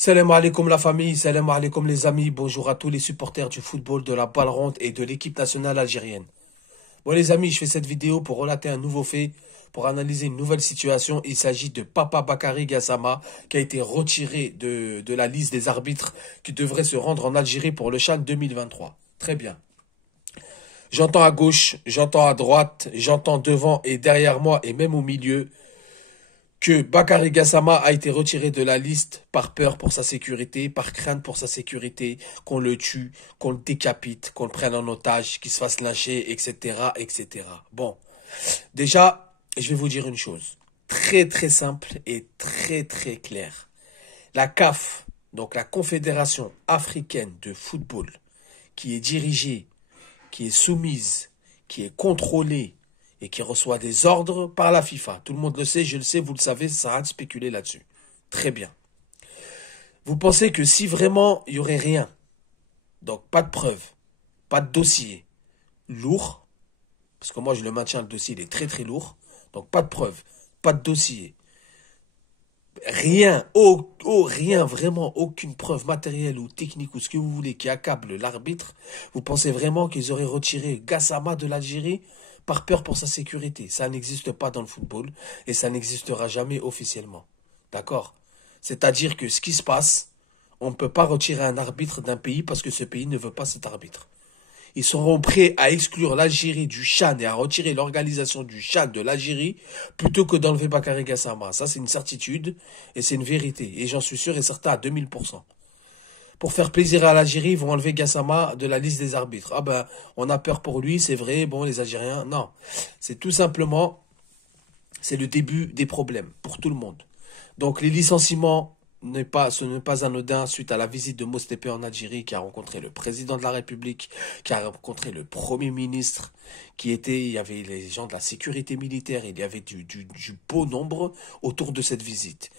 Salam alaikum la famille, salam alaikum les amis, bonjour à tous les supporters du football, de la balle ronde et de l'équipe nationale algérienne. Bon les amis, je fais cette vidéo pour relater un nouveau fait, pour analyser une nouvelle situation. Il s'agit de Papa Bakary Gassama qui a été retiré de la liste des arbitres qui devraient se rendre en Algérie pour le CHAN 2023. Très bien. J'entends à gauche, j'entends à droite, j'entends devant et derrière moi et même au milieu que Bakary Gassama a été retiré de la liste par peur pour sa sécurité, par crainte pour sa sécurité, qu'on le tue, qu'on le décapite, qu'on le prenne en otage, qu'il se fasse lyncher, etc., etc. Bon, déjà, je vais vous dire une chose très très simple et très très claire. La CAF, donc la Confédération africaine de football, qui est dirigée, qui est soumise, qui est contrôlée, et qui reçoit des ordres par la FIFA. Tout le monde le sait, je le sais, vous le savez, ça sert à rien de spéculer là-dessus. Très bien. Vous pensez que si vraiment il n'y aurait rien, donc pas de preuves, pas de dossier lourd, parce que moi je le maintiens, le dossier il est très très lourd, donc pas de preuves, pas de dossier, rien, rien, vraiment aucune preuve matérielle ou technique ou ce que vous voulez qui accable l'arbitre, vous pensez vraiment qu'ils auraient retiré Gassama de l'Algérie par peur pour sa sécurité? Ça n'existe pas dans le football et ça n'existera jamais officiellement. D'accord? C'est-à-dire que ce qui se passe, on ne peut pas retirer un arbitre d'un pays parce que ce pays ne veut pas cet arbitre. Ils seront prêts à exclure l'Algérie du CHAN et à retirer l'organisation du CHAN de l'Algérie plutôt que d'enlever Bakary Gassama. Ça, c'est une certitude et c'est une vérité. Et j'en suis sûr et certain à 2000%. Pour faire plaisir à l'Algérie, ils vont enlever Gassama de la liste des arbitres. Ah ben, on a peur pour lui, c'est vrai, bon, les Algériens, non. C'est tout simplement, c'est le début des problèmes pour tout le monde. Donc les licenciements, ce n'est pas anodin suite à la visite de Mostépé en Algérie qui a rencontré le président de la République, qui a rencontré le Premier ministre, il y avait les gens de la sécurité militaire, il y avait du beau nombre autour de cette visite.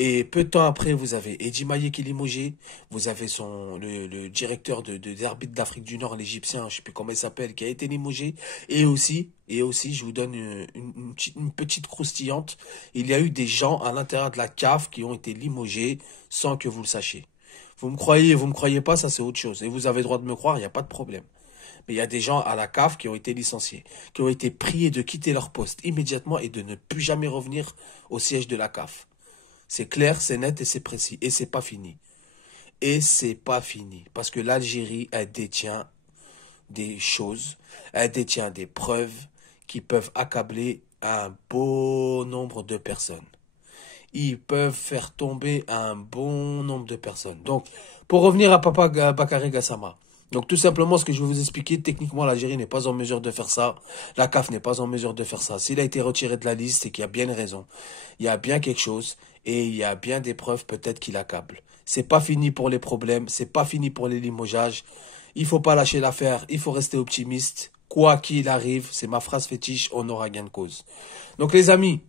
Et peu de temps après, vous avez Eddy Maillet qui est limogé, vous avez le directeur des arbitres d'Afrique du Nord, l'Égyptien, je ne sais plus comment il s'appelle, qui a été limogé. Et aussi, je vous donne une petite croustillante, il y a eu des gens à l'intérieur de la CAF qui ont été limogés sans que vous le sachiez. Vous me croyez pas, ça c'est autre chose. Et vous avez le droit de me croire, il n'y a pas de problème. Mais il y a des gens à la CAF qui ont été licenciés, qui ont été priés de quitter leur poste immédiatement et de ne plus jamais revenir au siège de la CAF. C'est clair, c'est net et c'est précis. Et c'est pas fini. Et c'est pas fini. Parce que l'Algérie, elle détient des choses, elle détient des preuves qui peuvent accabler un beau nombre de personnes. Ils peuvent faire tomber un bon nombre de personnes. Donc, pour revenir à Papa Bakary Gassama. Donc tout simplement ce que je vais vous expliquer, techniquement l'Algérie n'est pas en mesure de faire ça, la CAF n'est pas en mesure de faire ça. S'il a été retiré de la liste, c'est qu'il y a bien une raison. Il y a bien quelque chose et il y a bien des preuves peut-être qui l'accablent. C'est pas fini pour les problèmes, c'est pas fini pour les limogeages. Il faut pas lâcher l'affaire, il faut rester optimiste. Quoi qu'il arrive, c'est ma phrase fétiche, on aura gain de cause. Donc les amis,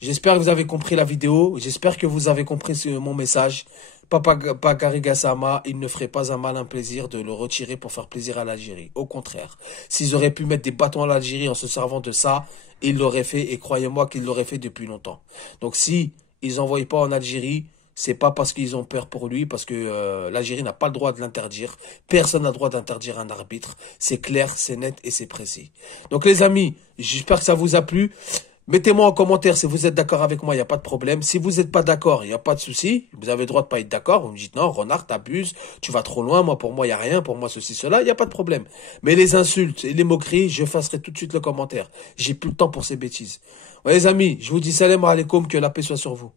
j'espère que vous avez compris la vidéo, j'espère que vous avez compris mon message. Papa Bakary Gassama, il ne ferait pas un malin plaisir de le retirer pour faire plaisir à l'Algérie. Au contraire, s'ils auraient pu mettre des bâtons à l'Algérie en se servant de ça, ils l'auraient fait et croyez-moi qu'ils l'auraient fait depuis longtemps. Donc si ils n'envoient pas en Algérie, c'est pas parce qu'ils ont peur pour lui, parce que l'Algérie n'a pas le droit de l'interdire. Personne n'a le droit d'interdire un arbitre. C'est clair, c'est net et c'est précis. Donc les amis, j'espère que ça vous a plu. Mettez-moi en commentaire si vous êtes d'accord avec moi, il n'y a pas de problème. Si vous n'êtes pas d'accord, il n'y a pas de souci. Vous avez le droit de pas être d'accord. Vous me dites non, Renard, t'abuses, tu vas trop loin. Moi, pour moi, il n'y a rien. Pour moi, ceci, cela, il n'y a pas de problème. Mais les insultes et les moqueries, je effacerai tout de suite le commentaire. J'ai plus le temps pour ces bêtises. Ouais, les amis, je vous dis salam alaikum, que la paix soit sur vous.